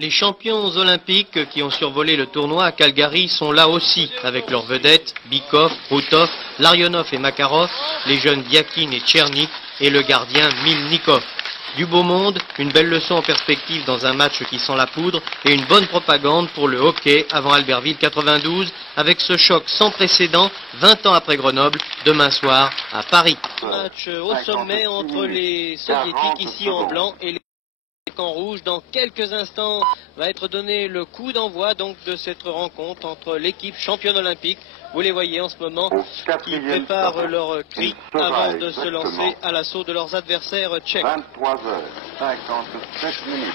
Les champions olympiques qui ont survolé le tournoi à Calgary sont là aussi, avec leurs vedettes, Bykov, Routov, Larionov et Makarov, les jeunes Biakin et Tchernik et le gardien Milnikov. Du beau monde, une belle leçon en perspective dans un match qui sent la poudre et une bonne propagande pour le hockey avant Albertville 92 avec ce choc sans précédent 20 ans après Grenoble, demain soir à Paris. Match au sommet entre les soviétiques ici en blanc et les en rouge. Dans quelques instants va être donné le coup d'envoi donc de cette rencontre entre l'équipe championne olympique, vous les voyez en ce moment, qui préparent leur cri avant de se lancer à l'assaut de leurs adversaires tchèques. 23h57 minutes.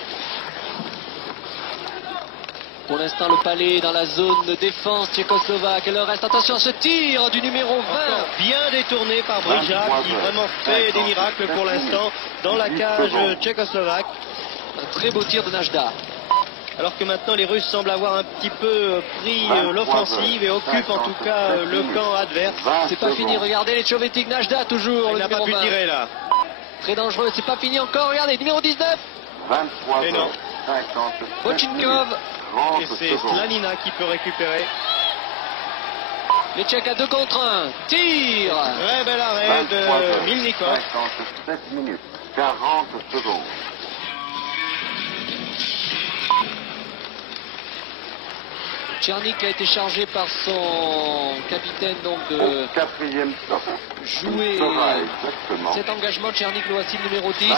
Pour l'instant, le palais dans la zone de défense tchécoslovaque. Le reste, attention à ce tir du numéro 20. Encore bien détourné par Brija qui vraiment fait des miracles pour l'instant dans la cage tchécoslovaque. Un très beau tir de Najda. Alors que maintenant les Russes semblent avoir un petit peu pris l'offensive et occupent en tout cas le camp adverse. C'est pas fini, regardez les Tchovetik, Najda toujours. Il n'a pas pu tirer là. Très dangereux, c'est pas fini encore, regardez, numéro 19. 23h57. Bochinkov. Et c'est Slanina qui peut récupérer. Les Tchèques à 2 contre 1. Tir. Très bel arrêt de Milnikov. 57 minutes. 40 secondes. Tchernik a été chargé par son capitaine donc de quatrième stop. jouer cet engagement. Tchernik, le voici, le numéro 10. 23h.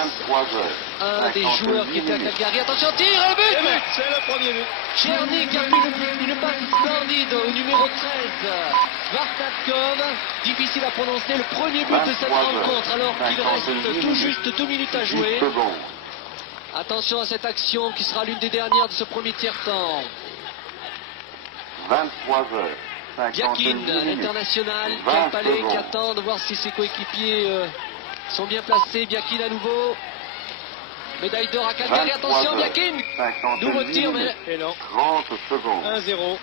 Un des joueurs qui était à Calgary. Attention, tir et but. C'est le premier but. Tchernik a fait une passe splendide au numéro 13. Svartatkov, difficile à prononcer, le premier but de cette rencontre alors qu'il reste tout juste 2 minutes à jouer. Attention à cette action qui sera l'une des dernières de ce premier tiers-temps. 23h. Biakin, l'international, Pierre Palais qui attend de voir si ses coéquipiers sont bien placés. Biakin à nouveau. Médaille d'or à Calgary. Attention, Biakin. Nouveau tir, mais et non. 30 secondes. 1-0.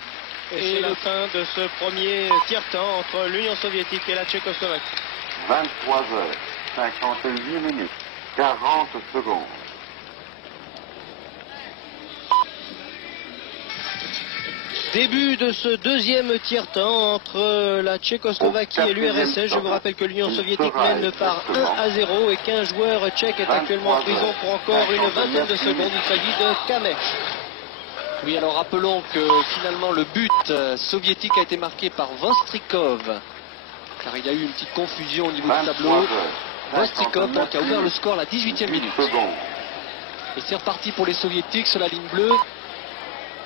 Et c'est la fin de ce premier tiers-temps entre l'Union soviétique et la Tchécoslovaquie. 23h. 58 minutes. 40 secondes. Début de ce deuxième tiers-temps entre la Tchécoslovaquie et l'URSS. Je vous rappelle que l'Union soviétique mène par 1-0 et qu'un joueur tchèque est actuellement en prison pour encore une vingtaine de secondes. Il s'agit de Kamech. Oui, alors rappelons que finalement le but soviétique a été marqué par Vostrikov, car il y a eu une petite confusion au niveau du tableau. Vostrikov donc a ouvert le score à la 18e minute. Et c'est reparti pour les soviétiques sur la ligne bleue.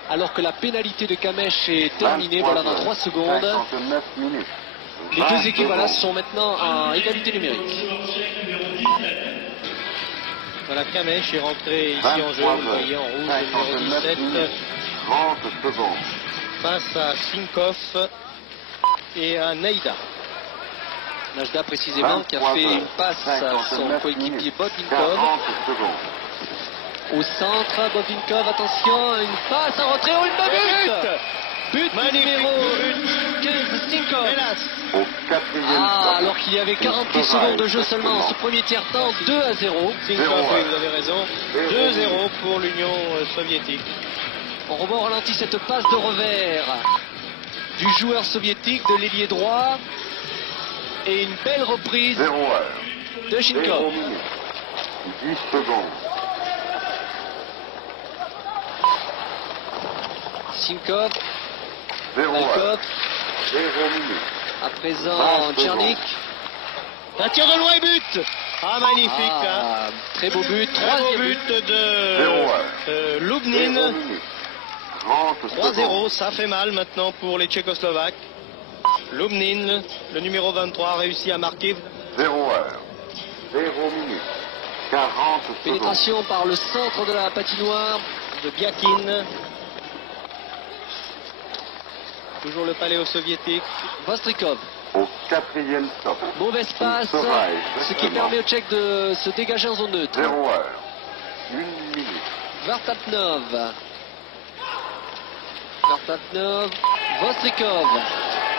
Alors que la pénalité de Kamech est terminée, voilà, dans 3 secondes. Les deux équipes voilà, sont maintenant à égalité numérique. Voilà, Kamech est rentré ici en jeu, vous voyez en rouge, le numéro 17. 30 secondes. Face à Sinkov et à Neida. Najda précisément qui a fait une passe à son coéquipier Botvinkov. Au centre, Botvinkov, attention, une passe en retrait, oh, une but. But numéro 15, Sinkov. Alors qu'il y avait 46 secondes de jeu seulement en ce premier tiers-temps, 2-0. Sinkov, oui, vous avez raison. 2-0 pour l'Union soviétique. On revoit au ralenti cette passe de revers du joueur soviétique, de l'ailier droit. Et une belle reprise de Sinkov. 10 secondes. Sinkov, Volkov, à présent Tchernik. Un tir de loin et but. Ah, magnifique. Hein. Très beau but, troisième but de Lubnin. 3-0, ça fait mal maintenant pour les Tchécoslovaques. Lubnin, le numéro 23, a réussi à marquer. 0 minutes. 40 secondes. Pénétration par le centre de la patinoire de Biakin. Toujours le palais aux soviétiques. Vostrikov. Au quatrième stop. Mauvaise passe, ce qui permet aux Tchèques de se dégager en zone neutre. 0 heure. 1 minute. Vartatnov. Vostrikov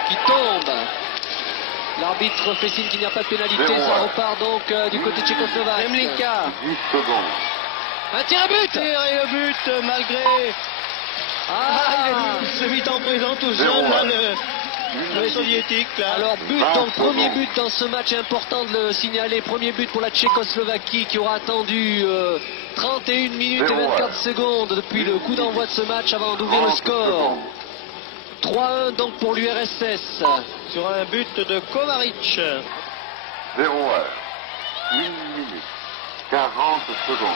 qui tombe. L'arbitre fait signe qu'il n'y a pas de pénalité. Ça repart donc du côté tchécoslovaque. Memlinka. 10 secondes. Un tir à but. Tir et le but malgré... Ah, il se vit en présent tout jeune, là, le soviétique. Là. Alors but, donc premier but dans ce match, important de le signaler, premier but pour la Tchécoslovaquie qui aura attendu 31 minutes et 24 secondes depuis le coup d'envoi de ce match avant d'ouvrir le score. 3-1 donc pour l'URSS. Sur un but de Kovacic. 0 heure. 1 minute. 40 secondes.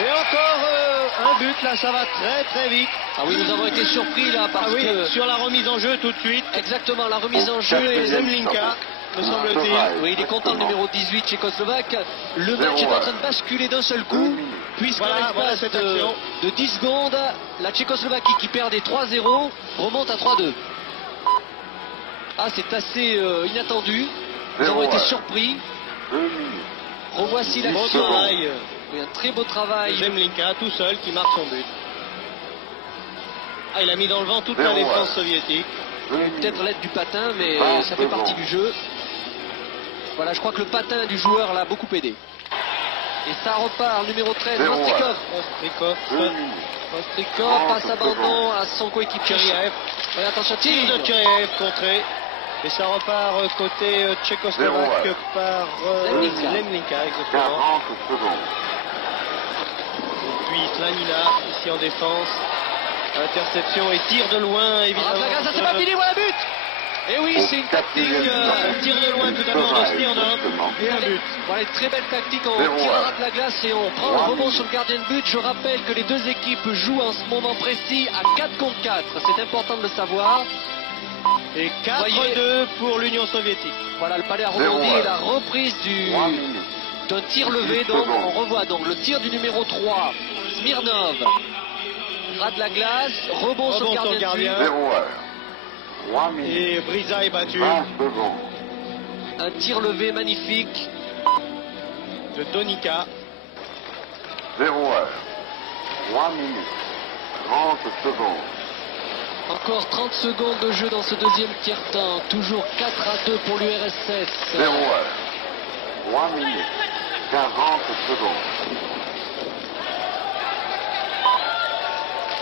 Et encore un but, là, ça va très très vite. Ah oui, nous avons été surpris là parce que... Sur la remise en jeu tout de suite. Exactement, la remise en jeu Et est... Zemlinka, me semble-t-il. Oui, il est content le numéro 18 tchécoslovaque. Le match est en train de basculer d'un seul coup, puisqu'en l'espace cette action. de 10 secondes, la Tchécoslovaquie qui perdait 3-0 remonte à 3-2. Ah, c'est assez inattendu. Nous avons été surpris. 2 minutes. Revoici Bon l'action. travail. Oui, un très beau travail. Zemlinka tout seul qui marque son but. Ah, il a mis dans le vent toute la défense soviétique. Peut-être l'aide du patin, mais ça fait partie du jeu. Voilà, je crois que le patin du joueur l'a beaucoup aidé. Et ça repart, numéro 13, Vostrikov. Vostrikov. 2 minutes. Vostrikov passe abandon à son coéquipier. Kyriev. Oui, attention, Tir de tir. Kyriev contré. Et ça repart côté tchécoslovaque par Zemlinka, exactement. 40 secondes. Puis Slanina, ici en défense. Interception et tir de loin, évidemment. Ah, ça c'est pas fini, voilà but. Et oui, c'est une tactique. Tir de loin totalement de Smirnov et un but. Voilà une très belle tactique, on tire à la glace et on prend le rebond sur le gardien de but. Je rappelle que les deux équipes jouent en ce moment précis à 4 contre 4, c'est important de le savoir. Et 4-2 pour l'Union soviétique. Voilà, le palais a rebondi et la reprise 3 minutes. d'un tir levé, donc on revoit donc le tir du numéro 3, Smirnov. Rate la glace, rebond sur le gardien de but. 0 heure. 3 minutes. Et Brisa est battu 20 secondes. Un tir levé magnifique. de Donica. 0 heure. 3 minutes. 30 secondes. Encore 30 secondes de jeu dans ce deuxième tiers-temps. Toujours 4-2 pour l'URSS. 0 heure. 3 minutes. 40 secondes.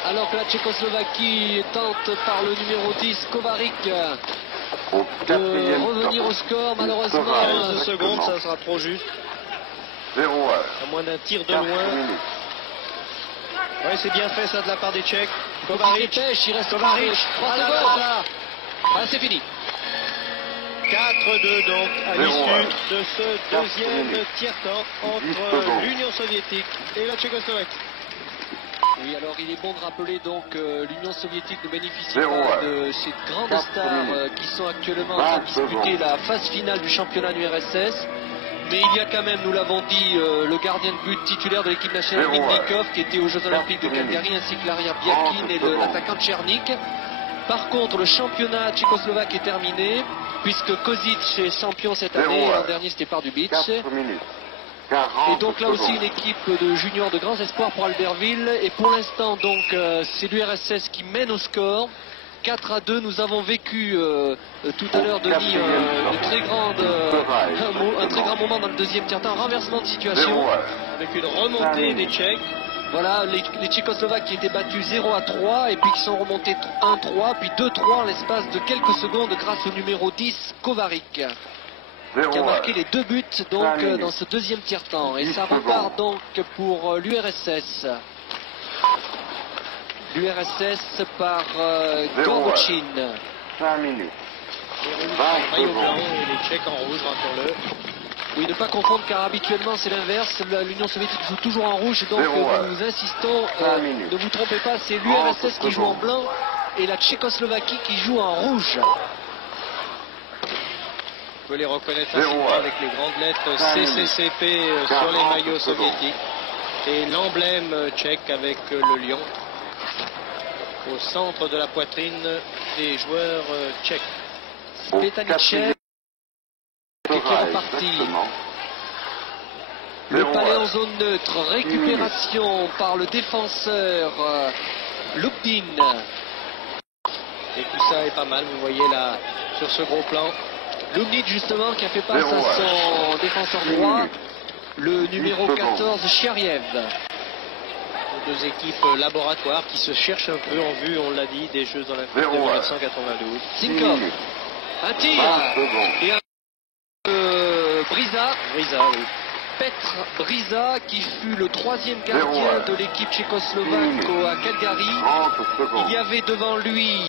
Alors que la Tchécoslovaquie tente par le numéro 10, Kovacic, Au de quatrième revenir temps. au score. Malheureusement, 15 secondes, ça sera trop juste. 0 heure. À moins d'un tir de 4 loin. minutes. Ouais, c'est bien fait ça de la part des Tchèques. Kovacic Kovacic. dépêche, il reste Kovacic. 3 Ah là secondes. là. Voilà, c'est fini. 4-2 donc à 0 l'issue de ce 4 deuxième minutes. tiers-temps 10 entre secondes. l'Union soviétique et la Tchécoslovaquie. Oui, alors il est bon de rappeler donc l'Union soviétique ne bénéficie 0 pas heure. de ces grandes 4 stars minutes. qui sont actuellement en train de 20 disputer secondes. la phase finale du championnat de l'URSS. Mais il y a quand même, nous l'avons dit, le gardien de but titulaire de l'équipe nationale, 0 heure. Mitnikov, qui était aux Jeux 4 Olympiques de minutes. Calgary, ainsi que l'arrière Biakin 30 et secondes. l'attaquant Tchernik. Par contre, le championnat tchécoslovaque est terminé, puisque Kozic est champion cette 0 année. heure. L'an dernier, c'était Pardubic. 4 minutes. 40 Et donc là aussi secondes. une équipe de juniors de grands espoirs pour Albertville. Et pour l'instant donc c'est l'URSS qui mène au score. 4-2, nous avons vécu tout à l'heure Denis une très grande, un très grand moment dans le deuxième tiers-temps, un renversement de 0 situation. heure. Avec une remontée des Tchèques. Voilà, les Tchécoslovaques qui étaient battus 0-3 et puis qui sont remontés 1-3, puis 2-3 en l'espace de quelques secondes grâce au numéro 10, Kovacic, 0 qui a marqué heure. les 2 buts donc 5 minutes. dans ce deuxième tiers-temps. Et 10 ça repart secondes. donc pour l'URSS. L'URSS par 0 Gorbochin. 5 minutes. Les 20 maillot blanc secondes. et les Tchèques en rouge, rappelons-le. Oui, ne pas confondre car habituellement c'est l'inverse. L'Union soviétique joue toujours en rouge, donc 0 heure. nous insistons, 5 minutes. ne vous trompez pas, c'est l'URSS qui joue en blanc et la Tchécoslovaquie qui joue en rouge. On peut les reconnaître 0 facilement heure. avec les grandes lettres 5 minutes. CCCP sur 40 les maillots secondes. soviétiques. Et l'emblème tchèque avec le lion au centre de la poitrine des joueurs tchèques. Au Petanichev quatrième qui est total, reparti. exactement. Le 0 palais heure. en zone neutre, récupération par le défenseur Lupin. Et tout ça est pas mal, vous voyez là sur ce gros plan. Lubnitz justement qui a fait passe 0 à heure. son défenseur 1 droit. minute. le numéro 14 Chiariev. Deux équipes laboratoires qui se cherchent un peu en vue, on l'a dit, des Jeux Olympiques de 1992. Zinkov, un tir 20 secondes. et un Brisa, Oui. Petr Brisa qui fut le troisième gardien de l'équipe tchécoslovaque à Calgary. 30 secondes. Il y avait devant lui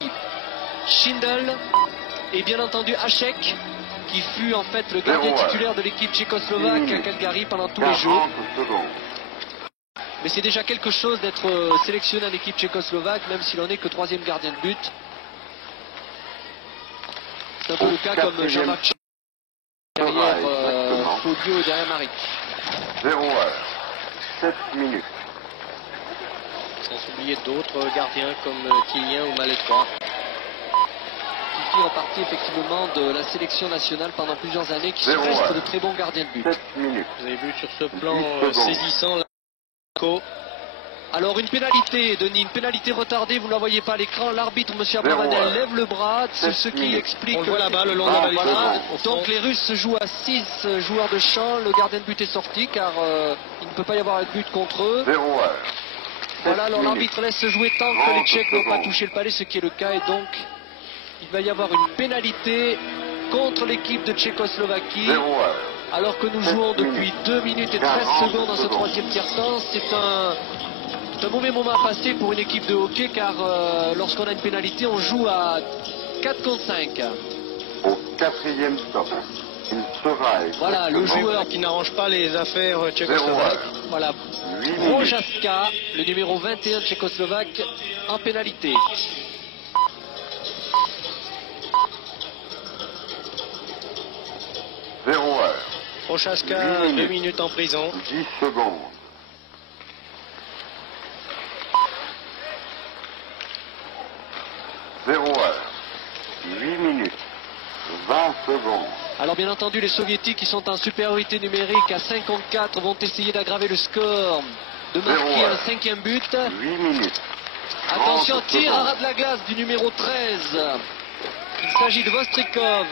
Schindel et bien entendu Hachek qui fut en fait le gardien titulaire de l'équipe tchécoslovaque à Calgary pendant tous les Jeux. 40 secondes. Mais c'est déjà quelque chose d'être sélectionné à l'équipe tchécoslovaque, même s'il en est que troisième gardien de but. C'est un peu le cas comme Jean-Marc derrière Podio et derrière Maric. 0 heure. 7 minutes. Sans oublier d'autres gardiens comme Kylian ou Maletwa. Qui fit en partie effectivement de la sélection nationale pendant plusieurs années, qui Zéro, reste ouais. de très bons gardiens de but. 7 minutes. Vous avez vu sur ce plan 10 secondes. saisissant là, Alors une pénalité, Denis, une pénalité retardée, vous ne la voyez pas à l'écran. L'arbitre, M. Abravanel, ouais. lève le bras, c'est ce qui minutes. explique on le voit là-bas le long de Ah, la balustrade. voilà. Au fond. Donc les Russes se jouent à 6 joueurs de champ. Le gardien de but est sorti car il ne peut pas y avoir de but contre eux. 0 heure. Voilà, alors l'arbitre laisse se jouer tant que les 30 Tchèques n'ont pas secondes. touché le palais, ce qui est le cas. Et donc il va y avoir une pénalité contre l'équipe de Tchécoslovaquie. 0 heure. Alors que nous jouons depuis 2 minutes et 13 secondes dans ce troisième tiers-temps. C'est un mauvais moment à passer pour une équipe de hockey car lorsqu'on a une pénalité, on joue à 4 contre 5. Au 4e stop. Il sera Voilà, le exactement joueur Qui n'arrange pas les affaires 0 tchécoslovaques. heure. Voilà, 8 minutes. Projaska, le numéro 21 tchécoslovaque, en pénalité. Zéro heure. Prochaska, 8 2 minutes. minutes en prison. 10 secondes. 0 heure. 8 minutes. 20 secondes. Alors bien entendu, les soviétiques qui sont en supériorité numérique à 5 contre 4 vont essayer d'aggraver le score, de marquer Zéro, un 5e but. 8 minutes. Attention, 30 tir à secondes. ras de la glace du numéro 13. Il s'agit de Vostrikov.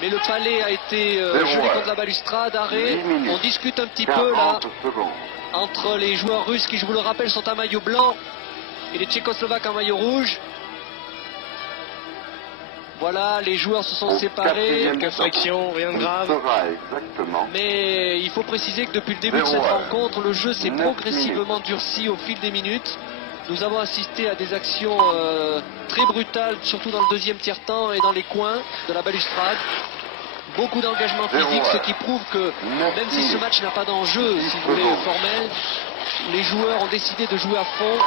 Mais le palais a été Zéro, gelé ouais. contre la balustrade. Arrêt. 8 minutes. On discute un petit peu là 40 secondes. entre les joueurs russes qui, je vous le rappelle, sont en maillot blanc et les Tchécoslovaques en maillot rouge. Voilà, les joueurs se sont Au séparés. 4e Quelques stop. frictions, rien de Il grave. sera exactement Mais il faut préciser que depuis le début de Zéro, cette ouais. rencontre, le jeu s'est 9 progressivement durci au fil des minutes. Nous avons assisté à des actions très brutales, surtout dans le deuxième tiers-temps et dans les coins de la balustrade. Beaucoup d'engagement Zéro, physique, ouais. ce qui prouve que 9 même si ce minutes. match n'a pas d'enjeu, si vous voulez, secondes. formel, les joueurs ont décidé de jouer à fond,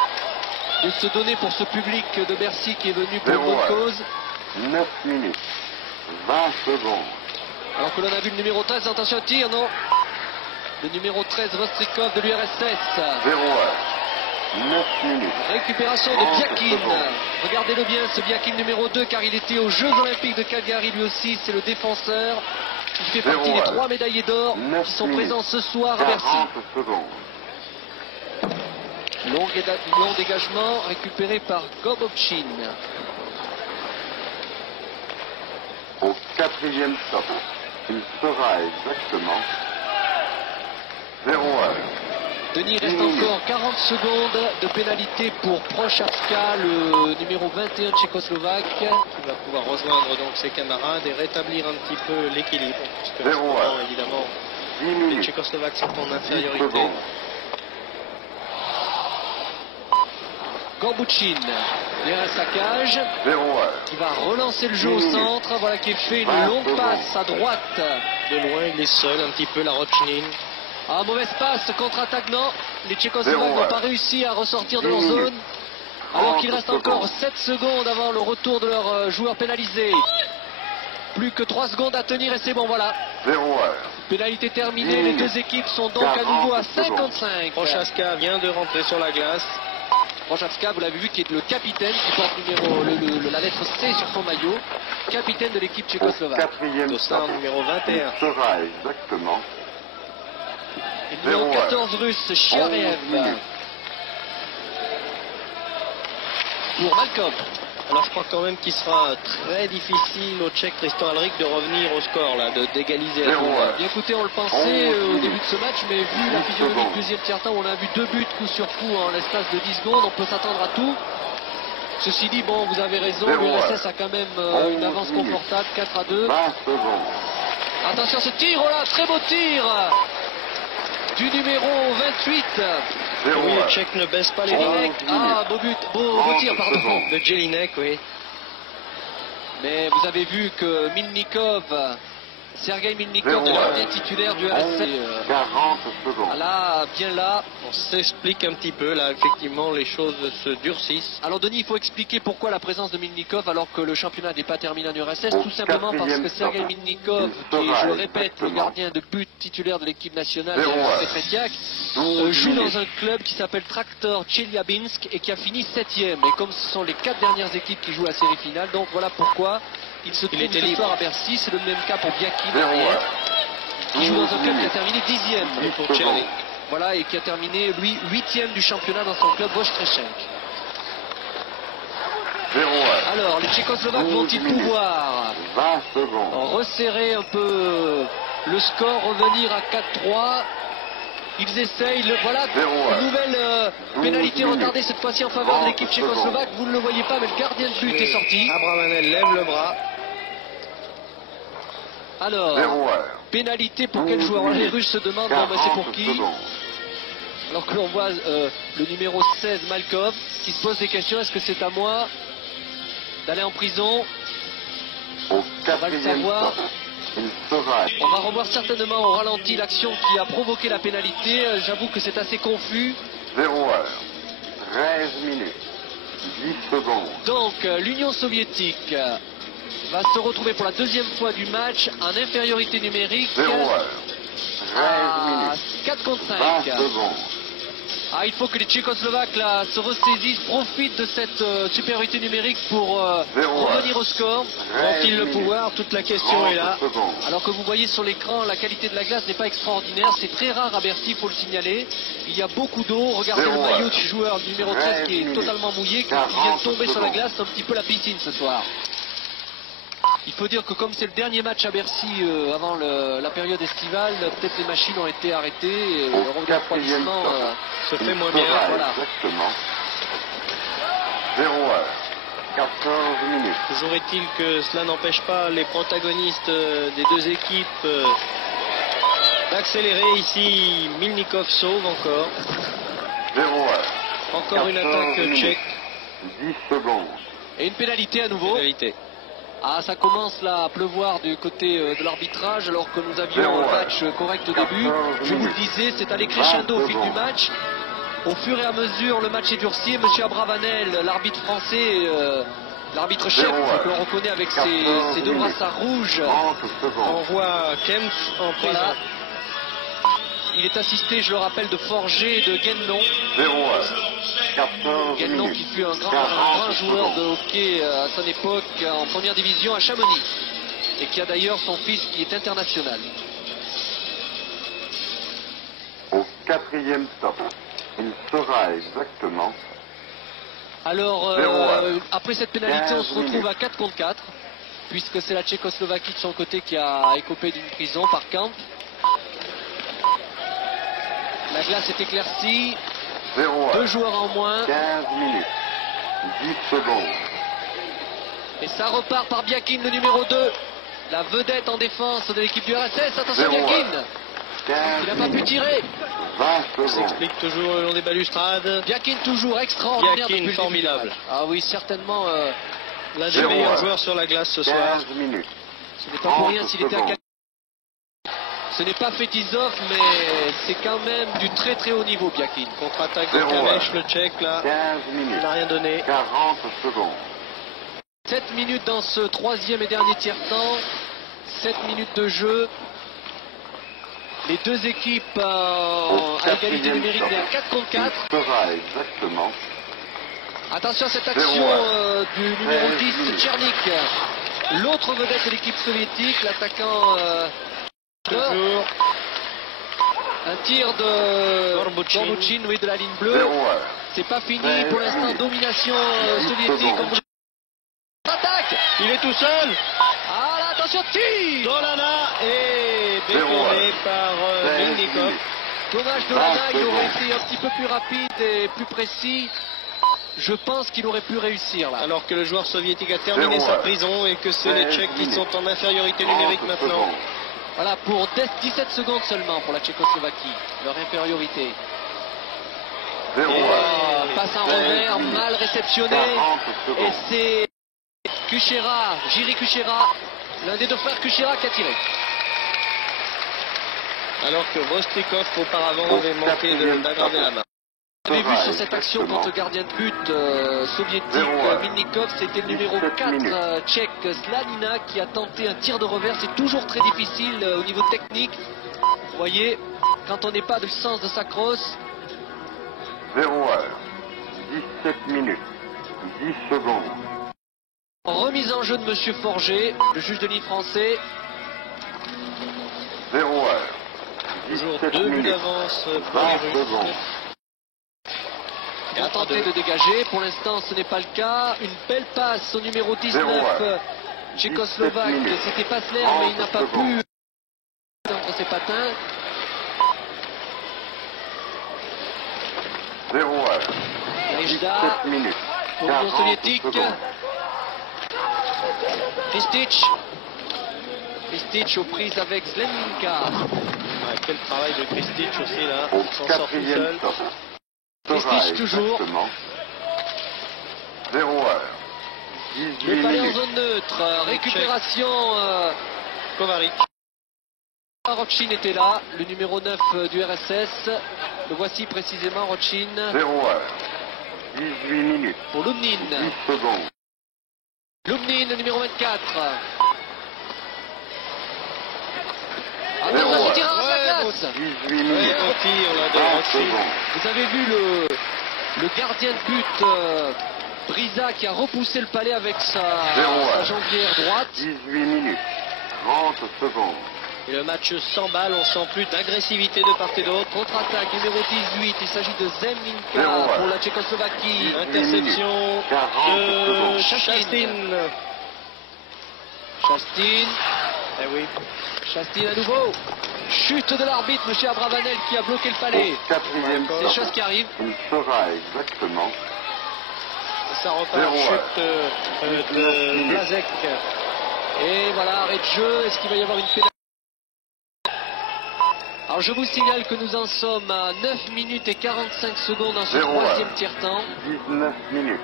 de se donner pour ce public de Bercy qui est venu pour une Zéro, bonne ouais. cause. 9 minutes. 20 secondes. Alors que l'on a vu le numéro 13, attention, tir, non. Le numéro 13, Vostrikov de l'URSS. 0 heure. 9 minutes. Récupération de 30 Biakin. secondes. Regardez-le bien, ce Biakin numéro 2, car il était aux Jeux Olympiques de Calgary lui aussi. C'est le défenseur. Il fait Zéro partie des heure. 3 médaillés d'or 9 qui sont minutes. présents ce soir à 40 Bercy. secondes. Long dégagement récupéré par Gobovchin. Au 4e stop. Il sera exactement 0 heure. Denis, il reste encore 40 secondes de pénalité pour Prochaska, le numéro 21 tchécoslovaque. Il va pouvoir rejoindre donc ses camarades et rétablir un petit peu l'équilibre. Puisque Zéro, en ce moment, ouais. évidemment, 10 les minutes. Tchécoslovaques sont en 10 infériorité. secondes. Gorbuchin, derrière sa cage, 0 heure. qui va relancer le jeu au centre. Voilà qui est fait, une 20 longue secondes. passe à droite. De loin, il est seul, un petit peu la Rochnine. Ah, mauvaise passe, contre-attaque, non. Les Tchécoslovaques Zéro, n'ont ouais. pas réussi à ressortir de leur 10 zone. minutes. Alors qu'il 30 reste encore secondes. 7 secondes avant le retour de leur joueur pénalisé. Plus que 3 secondes à tenir et c'est bon, voilà. 0 heure. Pénalité terminée, 10 les minutes. deux équipes sont donc à nouveau à 40 secondes. 55. Prochaska vient de rentrer sur la glace. Prochaska, vous l'avez vu, qui est le capitaine, qui porte la lettre C sur son maillot. Capitaine de l'équipe Au tchécoslovaque. 4e Dossard stop. numéro Il 21. sera exactement Et numéro 0 heure. 14 russe, Chiariev. 11 minutes. Pour Malcolm. Alors je crois quand même qu'il sera très difficile au Tchèque Tristan Alric de revenir au score, là, d'égaliser à tout. Bien écoutez, on le pensait au début de ce match, mais vu la physionomie du deuxième tiers-temps, où on a vu 2 buts coup sur coup en l'espace de 10 secondes, on peut s'attendre à tout. Ceci dit, bon, vous avez raison, l'URSS a quand même une avance confortable, 4-2. Attention ce tir, oh là, très beau tir du numéro 28. Oui, le Tchèque ne baisse pas les lignes. Ah, beau but, beau tir, pardon. De Jelinek, oui. Mais vous avez vu que Milnikov, Sergei Milnikov, le gardien titulaire du RSS, 40 secondes. là, bien là. On s'explique un petit peu, là, effectivement, les choses se durcissent. Alors Denis, il faut expliquer pourquoi la présence de Milnikov alors que le championnat n'est pas terminé en URSS. Tout simplement parce que Sergei Milnikov, qui est, je le répète, le gardien de but titulaire de l'équipe nationale de Petretiak, joue dans un club qui s'appelle Traktor Chelyabinsk et qui a fini 7e. Et comme ce sont les 4 dernières équipes qui jouent la série finale, donc voilà pourquoi il se trouve ce soir à Bercy. C'est le même cas pour Biakin derrière, qui joue dans un club qui a terminé 10e pour Tchernik. Voilà, et qui a terminé, lui, 8e du championnat dans son club, Vostrechenk. Alors, les Tchécoslovaques vont-ils pouvoir resserrer un peu le score, revenir à 4-3? Ils essayent, voilà, une nouvelle pénalité retardée cette fois-ci en faveur de l'équipe tchécoslovaque. Vous ne le voyez pas, mais le gardien de but est sorti. Abravanel lève le bras. Alors, pénalité pour quel joueur? Les Russes se demandent, bon, ben, c'est pour qui? Alors que l'on voit le numéro 16, Malkov, qui se pose des questions. Est-ce que c'est à moi d'aller en prison? On va le savoir. On va revoir certainement au ralenti l'action qui a provoqué la pénalité. J'avoue que c'est assez confus. 0 heure, 13 minutes, 10 secondes. Donc, l'Union soviétique va se retrouver pour la deuxième fois du match en infériorité numérique. 0 heure, 13 minutes, 4 contre 5. 20 secondes. Ah, il faut que les Tchécoslovaques là, se ressaisissent, profitent de cette supériorité numérique pour revenir au score. Vont-ils le pouvoir? Toute la question est là. Alors que vous voyez sur l'écran, la qualité de la glace n'est pas extraordinaire. C'est très rare à Bercy, il faut le signaler. Il y a beaucoup d'eau. Regardez le maillot du joueur numéro 13 qui est totalement mouillé, qui vient de tomber sur la glace. C'est un petit peu la piscine ce soir. Il faut dire que comme c'est le dernier match à Bercy avant la période estivale, peut-être les machines ont été arrêtées et le refroidissement se fait moins bien. Voilà. Exactement. 0 heure, 14 minutes. Toujours est-il que cela n'empêche pas les protagonistes des deux équipes d'accélérer. Ici, Milnikov sauve encore. 0 heure. Encore une attaque tchèque. 10 secondes. Et une pénalité à nouveau. Pénalité. Ah, ça commence là à pleuvoir du côté de l'arbitrage alors que nous avions un match correct au début. Je vous le disais, c'est allé crescendo au fil du match. Au fur et à mesure, le match est durci. Monsieur Abravanel, l'arbitre français, l'arbitre chef, que l'on reconnaît avec ses deux brassards rouges, envoie Kempf en prison. Voilà. Il est assisté, je le rappelle, de Forger et de Guénon. 0 heure, 14 Guénon minutes. qui fut un grand joueur de hockey à son époque en première division à Chamonix. Et qui a d'ailleurs son fils qui est international. Au 4e stop, il sera exactement. Alors, après cette pénalité, on se retrouve à 4 contre 4. Puisque c'est la Tchécoslovaquie de son côté qui a écopé d'une prison par Camp. La glace est éclaircie. 0 2 joueurs en moins. 15 minutes. 10 secondes. Et ça repart par Biakin, le numéro 2. La vedette en défense de l'équipe du RSS. Attention Biakin. Il n'a pas pu tirer. 20 On secondes. s'explique toujours le long des balustrades. Biakin toujours extraordinaire. Biakin depuis formidable. Ah oui, certainement. L'un des meilleurs joueurs sur la glace ce soir. 15 minutes. Ce n'est pas pour rien s'il était à 4. Ce n'est pas Fetizov, mais c'est quand même du très très haut niveau, Biakin. Contre-attaque de Kamech, le Tchèque, là. 15 Il minutes. n'a rien donné. 40 secondes. 7 minutes dans ce troisième et dernier tiers-temps. 7 minutes de jeu. Les deux équipes à égalité numérique, mais à 4 contre 4. Il sera exactement. Attention à cette action du numéro 10, Tchernik. L'autre vedette de l'équipe soviétique, l'attaquant... Toujours. Un tir de Gorbouchin, oui, de la ligne bleue. 0 heure. C'est pas fini pour l'instant, domination soviétique. Il est tout seul. Ah là, attention, tir. Dolana est décoré par Milnikov. Dommage Dolana, il aurait été un petit peu plus rapide et plus précis. Je pense qu'il aurait pu réussir là. Alors que le joueur soviétique a terminé sa prison et que c'est les Tchèques qui sont en infériorité numérique maintenant. Voilà, pour 17 secondes seulement pour la Tchécoslovaquie, leur infériorité. Passe un revers, mal réceptionné. Et c'est Kuchera, Jiří Kuchera, l'un des deux frères Kuchera qui a tiré. Alors que Vostrikov auparavant avait manqué d'aggraver la main. Vous avez vu sur cette action contre le gardien de but soviétique Milnikov, c'était le numéro 4 tchèque Slanina qui a tenté un tir de revers. C'est toujours très difficile au niveau technique. Vous voyez, quand on n'est pas du sens de sa crosse. 0h, 17 minutes, 10 secondes. Remise en jeu de Monsieur Forger, le juge de ligne français. 0h, Toujours 17 2 buts minutes, d'avance pour 20 les Russes. secondes. Il a tenté de dégager, pour l'instant ce n'est pas le cas. Une belle passe au numéro 19 tchécoslovaque, c'était Passler, mais il n'a pas pu entre ses patins. 0h, Nejda 17 minutes, pour l'Union 40 soviétique. secondes. Kristich aux prises avec Zlenka. Ouais, quel travail de Kristich aussi là, Au il s'en sort tout quatrième seul. stop. Kristich toujours. 0h, Le 18 palais en minutes. zone neutre, récupération. Kovarik. Rotchin était là, le numéro 9 du RSS. Le voici précisément, Rotchin. 0h, 18 minutes, Pour Lumnin. 10 secondes. Lumnin, le numéro 24. Ah, Zéro, non, ouais. il tire à la glace. 18 Ouais, minutes, bon tir là de 20 Rotchin. secondes. Vous avez vu le gardien de but, Brisa, qui a repoussé le palais avec sa jambière droite. 18 minutes, 30 secondes. Et le match s'emballe, on sent plus d'agressivité de part et d'autre. Contre-attaque numéro 18, il s'agit de Zemlinka Zéro, ouais. pour la Tchécoslovaquie. Interception 40 de secondes. Chastin. Chastin, Eh oui. Chastin à nouveau. Chute de l'arbitre, M. Abravanel, qui a bloqué le palais. Au quatrième C'est des choses stop, qui arrivent. il saura exactement. Ça repart, Zéro, chute de Blazek. Et voilà, arrêt de jeu. Est-ce qu'il va y avoir une pénalité? Alors je vous signale que nous en sommes à 9 minutes et 45 secondes dans ce Zéro, troisième tiers-temps. 19 minutes,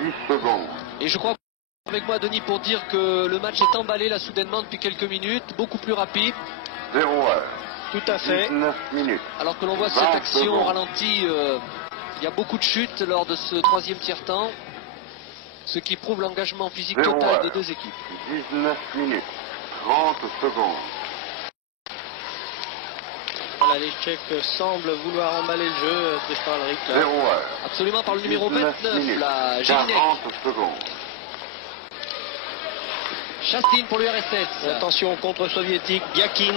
10 secondes. Et je crois que vous êtes avec moi, Denis, pour dire que le match est emballé là soudainement depuis quelques minutes, beaucoup plus rapide. 0h, Tout à fait. 19 minutes. Alors que l'on voit 20 cette action au secondes. ralenti, il y a beaucoup de chutes lors de ce troisième tiers-temps, ce qui prouve l'engagement physique Zéro, total ouais. des deux équipes. 19 minutes, 30 secondes. Voilà, les Tchèques semblent vouloir emballer le jeu, Tristan Alric. 0h, Absolument par le numéro 19 29, minutes, la Jelinek. 40 secondes. Chastin pour l'URSS. Attention contre soviétique, Biakin,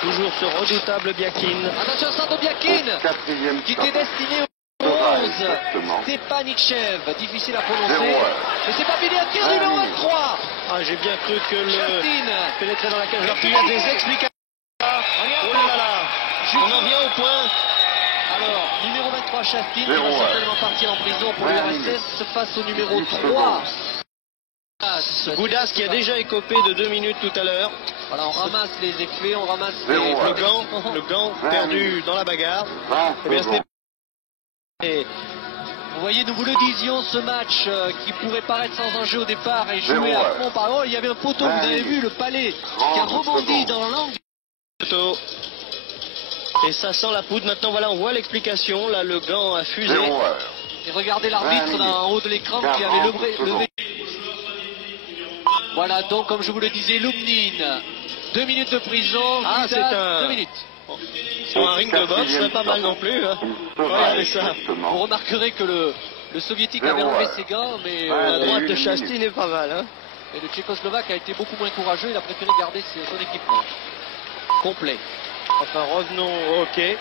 toujours ce redoutable Biakin. Attention, centre de Biakin, Au quatrième qui stop, était destiné au saura 11. exactement. Stepanichev, difficile à prononcer. 0h, Mais c'est pas fini, un tir numéro 23. Ah, j'ai bien cru que le Chastin. pénétrait dans la cage. Il y a des explications. Oh là là, on en vient au point. Alors, numéro 23, Chastin, qui va 0-1. certainement partir en prison pour 20 l'URSS face au numéro 10 3. Goudas qui a déjà écopé de 2 minutes tout à l'heure. Voilà, on ramasse les effets, on ramasse les... 0-1. Le gant perdu dans la bagarre. 20 Eh bien, secondes. et Vous voyez, nous vous le disions, ce match qui pourrait paraître sans enjeu au départ et joué 0-1. à fond par... Oh, il y avait un poteau, vous avez vu, le palais qui a 30 rebondi secondes. dans l'angle. photo. Et ça sent la poudre. Maintenant, voilà, on voit l'explication. Là, le gant a fusé. 0h, Et regardez l'arbitre là, en haut de l'écran qui avait 40 levé. secondes. Voilà, donc comme je vous le disais, Lumnin, 2 minutes de prison. Ah, Goudas, c'est un- 2 minutes. Sur un ring de boxe, c'est pas mal non plus. Hein. il saura Regardez ça. Vous exactement. remarquerez que le soviétique avait 0-1. enlevé ses gants, mais Ouais, La droite de une Chastin minute. est pas mal. Hein. et le tchécoslovaque a été beaucoup moins courageux, il a préféré garder son équipement complet. Enfin, revenons au hockey.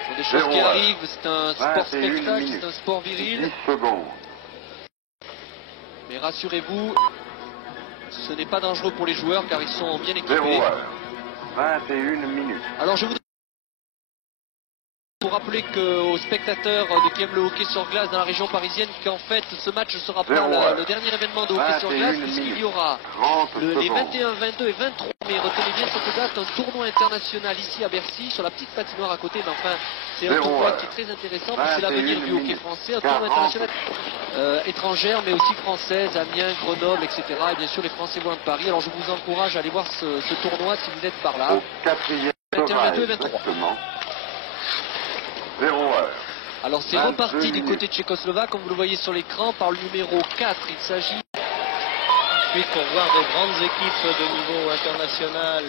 Ce sont des choses qui 0-1. arrivent, c'est un sport 21 spectacle, minutes. c'est un sport viril. 10 secondes. Mais rassurez-vous, ce n'est pas dangereux pour les joueurs car ils sont bien 0 équipés. heure. 21 minutes. Alors je voudrais pour rappeler aux spectateurs qui aiment le hockey sur glace dans la région parisienne qu'en fait ce match ne sera pas le dernier événement de hockey sur glace puisqu'il y aura les 21, 22 et 23 mai. Retenez bien cette date, un tournoi international ici à Bercy sur la petite patinoire à côté, mais enfin c'est un tournoi qui est très intéressant parce que c'est l'avenir du hockey français, un tournoi international étrangère mais aussi française, Amiens, Grenoble, etc. Et bien sûr les Français voient de Paris. Alors je vous encourage à aller voir ce tournoi si vous êtes par là. Au quatrième 21, 22 et 23. exactement. 0 heure. Alors c'est reparti du côté tchécoslovaque, comme vous le voyez sur l'écran, par le numéro 4. Il s'agit... Ensuite, pour voir de grandes équipes de niveau international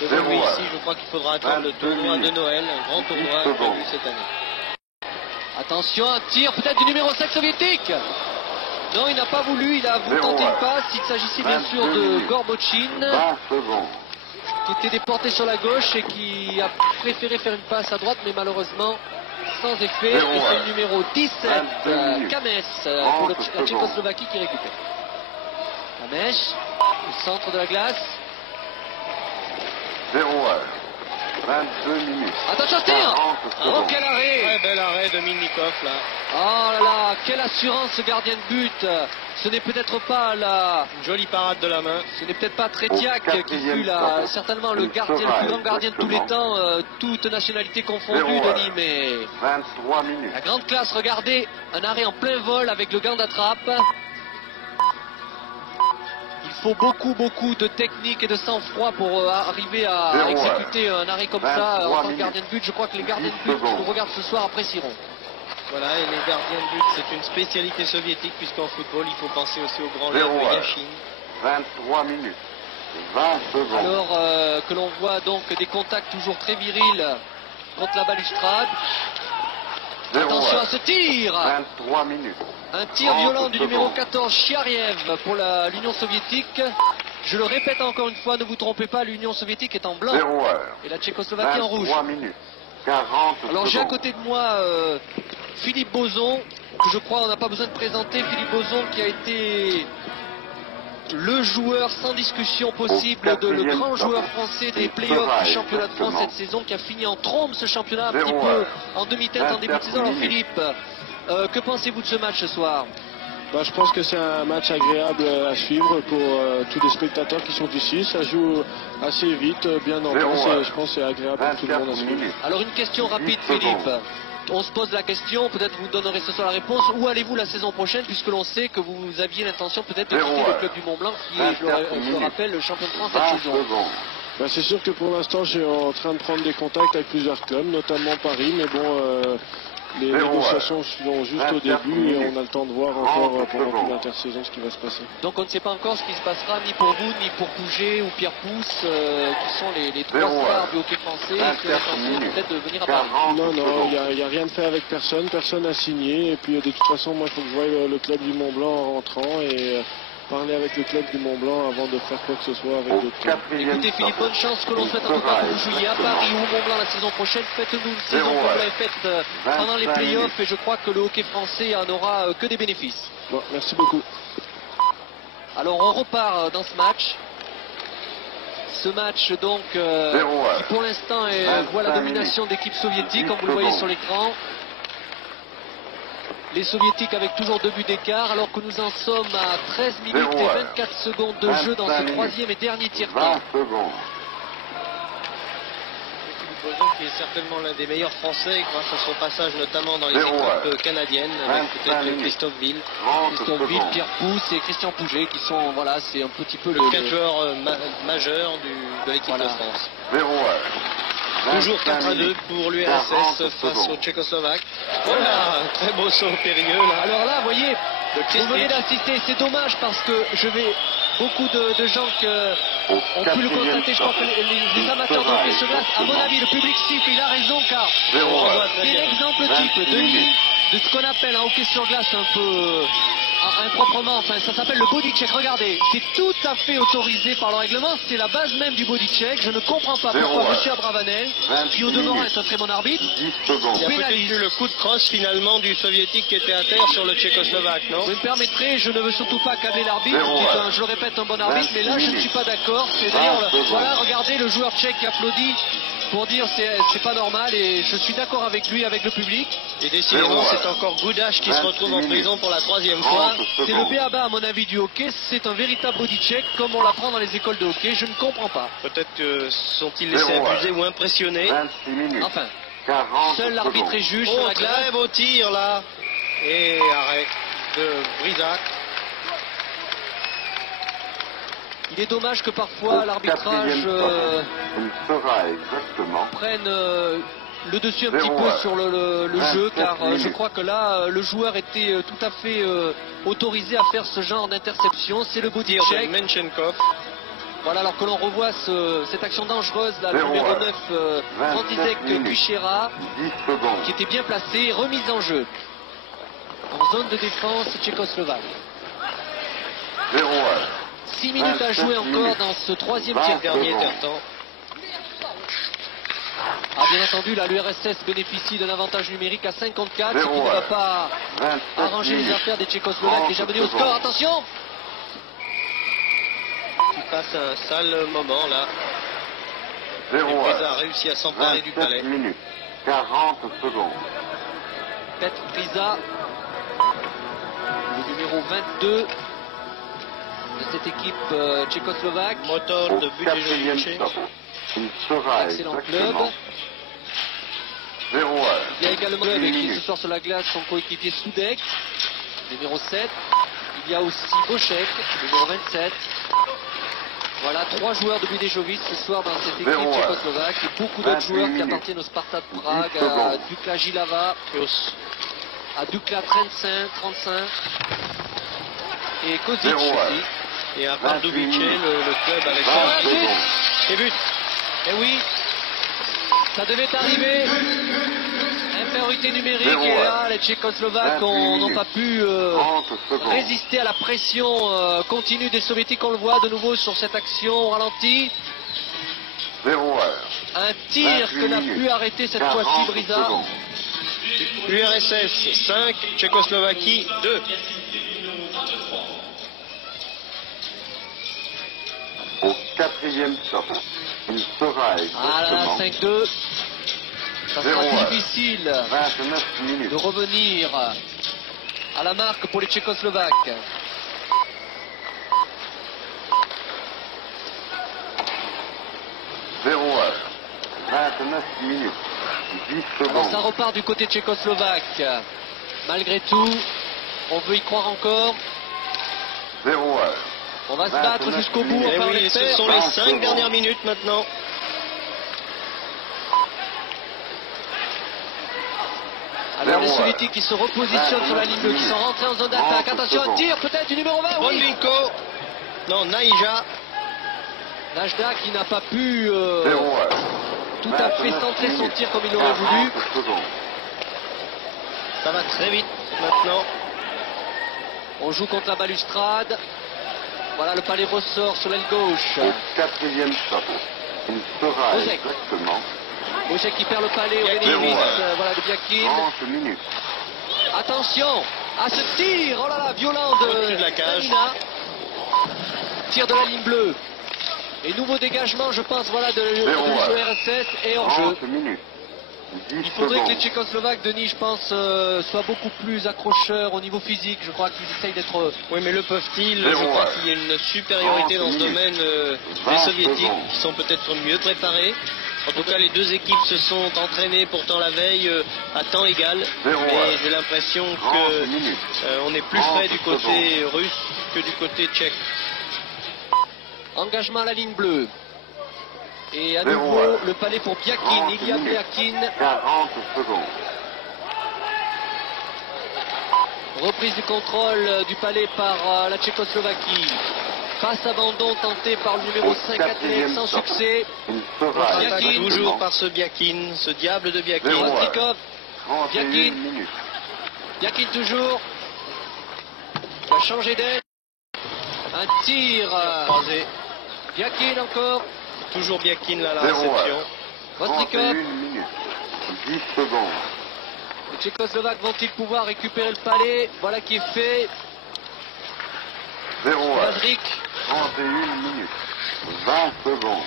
évoluer ici, je crois qu'il faudra attendre le tournoi de Noël, un grand tournoi prévu cette année. Attention, un tir peut-être du numéro 7 soviétique. Non, il n'a pas voulu, il a voulu tenter une passe. Il s'agissait bien sûr de Gorbochin, 20 secondes. qui était déporté sur la gauche et qui a préféré faire une passe à droite, mais malheureusement sans effet. Et c'est le numéro 17, Kames, pour la Tchécoslovaquie qui récupère. Kames, au centre de la glace. 0 heure. 22 minutes. Attention, tir. Oh, quel arrêt. Très bel arrêt de Milnikov là. Oh là là, quelle assurance ce gardien de but. Ce n'est peut-être pas Une jolie parade de la main. Ce n'est peut-être pas Tretiak qui fut certainement le plus grand gardien de tous les temps, toute nationalité confondue, Denis, mais 23 minutes. la grande classe, regardez, un arrêt en plein vol avec le gant d'attrape. Il faut beaucoup de technique et de sang-froid pour arriver à exécuter un arrêt comme ça en tant que gardien de but. Je crois que les gardiens de but qui nous regardent ce soir apprécieront. Voilà, et les gardiens de but, c'est une spécialité soviétique, puisqu'en football, il faut penser aussi au grand joueur de Yashin. 23 minutes. 20 secondes. Alors que l'on voit donc des contacts toujours très virils contre la balustrade. Attention à ce tir. 23 minutes. Un tir violent du numéro 14, Chiariev, pour l'Union soviétique. Je le répète encore une fois, ne vous trompez pas, l'Union soviétique est en blanc. 0 heure. Et la Tchécoslovaquie en rouge. 23 minutes. 40 Alors j'ai à secondes. côté de moi Philippe Bozon, que je crois on n'a pas besoin de présenter. Philippe Bozon qui a été le joueur sans discussion possible, le grand joueur français des playoffs du championnat de France cette saison, qui a fini en trombe ce championnat un petit peu en demi-teinte en début de saison. Alors Philippe, que pensez-vous de ce match ce soir? Je pense que c'est un match agréable à suivre pour tous les spectateurs qui sont ici. Ça joue assez vite, bien intense, et je pense que c'est agréable pour tout le monde à suivre. Alors une question rapide, Philippe. On se pose la question, peut-être vous donnerez ce soir la réponse. Où allez-vous la saison prochaine, puisque l'on sait que vous aviez l'intention peut-être de quitter le club du Mont-Blanc, qui est, je le rappelle, le champion de France cette saison. C'est sûr que pour l'instant, je suis en train de prendre des contacts avec plusieurs clubs, notamment Paris, mais bon, les négociations sont juste au début et on a le temps de voir encore pendant toute l'intersaison ce qui va se passer. Donc on ne sait pas encore ce qui se passera ni pour vous, ni pour Pouget ou Pierre Pousse, qui sont les trois stars du hockey français, et qui ont l'intention peut-être de venir à Paris. Non, il n'y a rien de fait avec personne n'a signé, et puis de toute façon, moi il faut que je voie le club du Mont-Blanc en rentrant et parler avec le club du Mont-Blanc avant de faire quoi que ce soit avec d'autres clubs. Écoutez Philippe, bonne chance, que l'on souhaite en tout cas que vous jouiez à Paris ou au Mont-Blanc la saison prochaine. Faites-nous une saison comme vous l'avez faite pendant les playoffs, et je crois que le hockey français en aura que des bénéfices. Bon, merci beaucoup. Alors on repart dans ce match. Ce match donc qui pour l'instant voit la domination d'équipe soviétique, comme vous le voyez sur l'écran. Les soviétiques avec toujours 2 buts d'écart, alors que nous en sommes à 13 minutes et 24 secondes de jeu dans ce troisième et dernier tiers-temps. Philippe Bozon, qui est certainement l'un des meilleurs Français grâce à son passage notamment dans les équipes canadiennes, avec peut-être Christophe Ville, Pierre Pousse et Christian Pouget, qui sont, voilà, c'est un petit peu le 4 joueurs majeurs de l'équipe de France. Toujours 4-2 pour l'URSS face aux Tchécoslovaques. Voilà, un très beau saut périlleux là. Alors là, vous voyez, vous venez d'assister, c'est dommage parce que beaucoup de gens ont pu le constater. Je crois que les amateurs de hockey sur glace, à mon avis, le public siffle, il a raison car c'est l'exemple type. Denis, de ce qu'on appelle un hockey sur glace un peu improprement, enfin ça s'appelle le body check. Regardez, c'est tout à fait autorisé par le règlement, c'est la base même du body check. Je ne comprends pas pourquoi M. Abravanel, qui au demeurant est un très bon arbitre, 10 secondes. Il y a peut-être eu le coup de crosse finalement du soviétique qui était à terre sur le tchécoslovaque, non? vous me permettrez, je ne veux surtout pas accabler l'arbitre, qui est je le répète, un bon arbitre, mais là je ne suis pas d'accord. C'est-à-dire, voilà, regardez le joueur tchèque qui applaudit pour dire c'est pas normal, et je suis d'accord avec lui, avec le public. Et décidément, c'est encore Goudache qui se retrouve en prison pour la 3e fois. C'est le b.a.-ba à mon avis du hockey, c'est un véritable body check comme on l'apprend dans les écoles de hockey, je ne comprends pas. Peut-être que sont-ils laissés abuser ou impressionnés. 26 minutes. Enfin, 40 seul l'arbitre est juge sur Oh, la glace. très beau tir là. Et arrêt de Brisac. Il est dommage que parfois l'arbitrage Il sera exactement. prenne le dessus un petit peu sur le jeu, car je crois que là le joueur était tout à fait autorisé à faire ce genre d'interception. C'est le body Tir de check. Menchenkov. Voilà, alors que l'on revoit cette action dangereuse, là, le numéro 9, František Kuchera, 10 secondes. qui était bien placé, remise en jeu. En zone de défense tchécoslovaque. 0-1. 6 minutes à jouer encore dans ce troisième tiers. Dernier tiers-temps. Ah, bien entendu, là, l'URSS bénéficie d'un avantage numérique à 54, ce qui ne va pas arranger les affaires des Tchécoslovaques déjà menés au score. Attention! Qui passe un sale moment là. 0-1. Brisa a réussi à s'emparer du palais. 27 minutes. 40 secondes. Petr Brisa, le numéro 22 de cette équipe tchécoslovaque. Moteur Au de but quatrième déjà stop. Il sera Excellent club. exactement 0-1. Il y a également Une avec qui minute. ce soir sur la glace son coéquipier Soudek, numéro 7. Il y a aussi Bošek, numéro 27. Voilà, 3 joueurs de Budejovic ce soir dans cette équipe 0-1. tchécoslovaque et beaucoup d'autres 28 joueurs qui minutes. appartiennent au Sparta de Prague, 10 à secondes. Dukla Jilava, à Dukla 35 et Kozic 0-1. aussi. Et à 28 Pardubice, minutes. le club avec 20 ça. secondes. Et but. Et oui, ça devait arriver. Infériorité numérique 0-1. et là les Tchécoslovaques 28 n'ont pas pu 30 secondes. résister à la pression continue des Soviétiques. On le voit de nouveau sur cette action au ralenti. 0-1. Un tir que n'a pu arrêter cette fois-ci 40 Brisa. secondes. URSS 5, Tchécoslovaquie 2. Au quatrième stop. Il sera Ah là là, exactement 5-2. Ça sera 0-1. difficile 29 minutes. de revenir à la marque pour les Tchécoslovaques. « 0-1. 29 minutes. 10 Alors ça secondes. repart du côté tchécoslovaque. Malgré tout, on veut y croire encore. 0-1. On va se battre jusqu'au bout. Et Enfin, on oui, ce l'espère. sont les 20 5 secondes. dernières minutes maintenant. Alors les 0-1. Soviétiques qui se repositionnent sur la ligne bleue, qui sont rentrés en zone d'attaque. 30 Attention, un secondes. tir peut-être du numéro 20. Oui. Bonvinko. Non, Naïja. Najda qui n'a pas pu 0-1. tout à fait centrer son tir comme il l'aurait voulu. 40 secondes. Ça va très vite maintenant. On joue contre la balustrade. Voilà, le palais ressort sur l'aile gauche. Au quatrième stop. Il sera Kozek. exactement Bošek qui perd le palais au Biakin. bénéfice 0-1. voilà, de Biakin. 30 minutes. Attention à ce tir, oh là là, violent Au-dessus de de la cage. Stanina. Tir de la ligne bleue. Et nouveau dégagement, je pense, voilà, de 0-1. l'URSS et hors jeu. 30 minutes. 10 Il faudrait que les secondes. Tchécoslovaques, Denis, je pense, soient beaucoup plus accrocheurs au niveau physique. Je crois qu'ils essayent d'être... Oui, mais le peuvent-ils? 0-1. Je crois qu'il y a une supériorité dans ce 30 domaine des 20 Soviétiques secondes. qui sont peut-être mieux préparés. En tout cas, les deux équipes se sont entraînées pourtant la veille à temps égal. 0-1. Mais j'ai l'impression 30 que minutes. on est plus 30 frais du côté russe que du côté tchèque. Engagement à la ligne bleue. Et à 0-1. nouveau, le palais pour Biakin. 30 Ilya minutes. Biakin. 40 secondes. Reprise du contrôle du palais par la Tchécoslovaquie. Passe abandon tenté par le numéro Au 5 athlète quatrième sans stop. succès. Il sera Biakin. Attaque exactement toujours par ce Biakin, ce diable de Biakin. 0-1. Vostrikov. 31 Biakin. minutes. Yakin toujours. Il va changer d'aile. Un tir. Croisé. Yakin encore. Toujours Biakin là à la 0-1. réception. Vostrikov. 31 minutes. 10 secondes. Les Tchécoslovaques vont-ils pouvoir récupérer le palais? Voilà qui est fait. 0-1. Vazrik. 31 minutes. 20 secondes.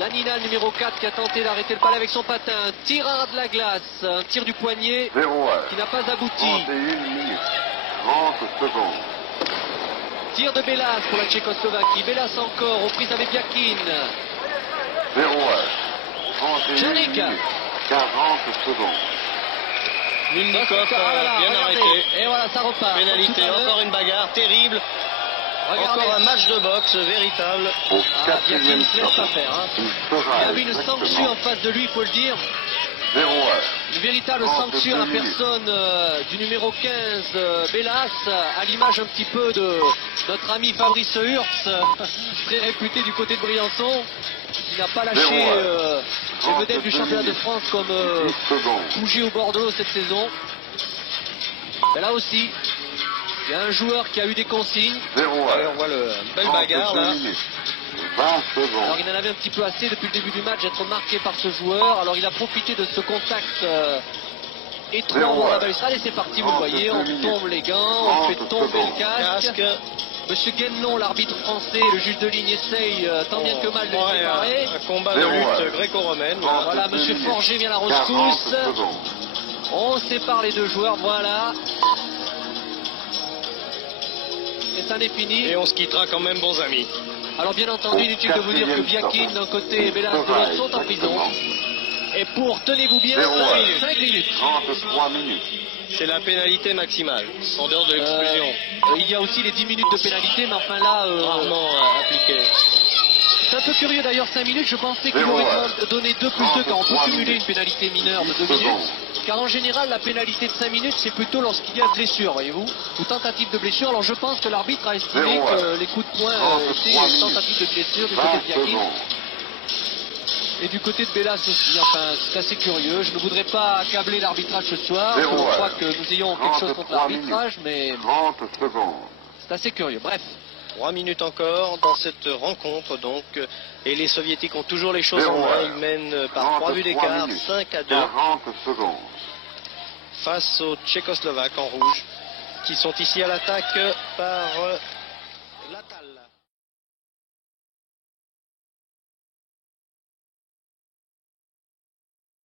Lanina, numéro 4, qui a tenté d'arrêter le palais avec son patin. Un tireur de la glace. Un tir du poignet 0-1. qui n'a pas abouti. 31 minutes. 30 secondes. Tir de Bélas pour la Tchécoslovaquie. Bélas encore aux prises avec Biakin. 0-1. 31 Tchernik. minutes. 40 secondes. Milnikov Ah là là, bien regardez. arrêté. Et voilà, ça repart. Pénalité, Tout à l'heure. encore une bagarre terrible. Regardez. Encore un match de boxe véritable. Au Ah, Biakin quatrième ne se laisse pas temps. faire. Hein. Il Il y avait une sancture en face de lui, il faut le dire. 0-1. Une véritable sancture à la personne du numéro 15, Bélas, à l'image un petit peu de notre ami Fabrice Hurst, très réputé du côté de Briançon, qui n'a pas lâché les vedettes du championnat de France comme 10 secondes. Pougy ou Bordeaux cette saison. Et là aussi, il y a un joueur qui a eu des consignes. 0-1. On voit une belle bagarre 32 là. minutes. 20 secondes. Alors il en avait un petit peu assez depuis le début du match d'être marqué par ce joueur. Alors il a profité de ce contact étroit au bord de la balustrade et c'est parti, vous le voyez, on tombe les gants, on fait tomber le casque. Monsieur Guénon, l'arbitre français, le juge de ligne essaye tant bien que mal de le séparer. Un combat de lutte gréco-romaine. Voilà, monsieur Forger vient à la 40 rescousse. secondes. On sépare les deux joueurs, voilà. Et ça n'est fini. Et on se quittera quand même bons amis. Alors bien entendu, inutile de vous dire que Biakin d'un côté et Bélas de l'autre sont en prison. Et pour, tenez-vous bien, 5 minutes. 33 minutes. C'est la pénalité maximale, en dehors de l'exclusion. Il y a aussi les 10 minutes de pénalité, mais enfin là, Rarement appliquée. c'est un peu curieux d'ailleurs, 5 minutes, je pensais qu'il aurait donné 2 plus 2 car on peut cumuler une pénalité mineure de 2 minutes. Car en général, la pénalité de 5 minutes, c'est plutôt lorsqu'il y a blessure, voyez-vous, ou tentative de blessure. Alors je pense que l'arbitre a estimé que les coups de poing étaient tentative de blessure du côté de Biakin. Et du côté de Bélas aussi, enfin c'est assez curieux. Je ne voudrais pas accabler l'arbitrage ce soir, je crois que nous ayons quelque chose contre l'arbitrage, mais 30 secondes. c'est assez curieux. Bref, 3 minutes encore dans cette rencontre donc. Et les soviétiques ont toujours les choses en main. Ils mènent par 3 buts d'écart, 5-2 40 secondes. face aux Tchécoslovaques en rouge qui sont ici à l'attaque par Latal.